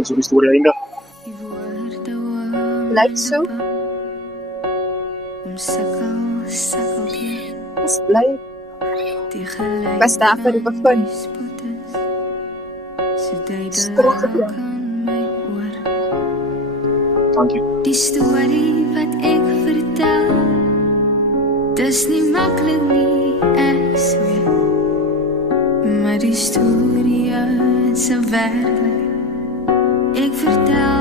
dis hoe die storie eindig. Lyk so. Is bly. Was daar vir die begin. Teruggebring. Dankie. Die storie wat ek vertel, dis nie maklik nie, ek sweer. Maar die storie is so werklik, ek vertel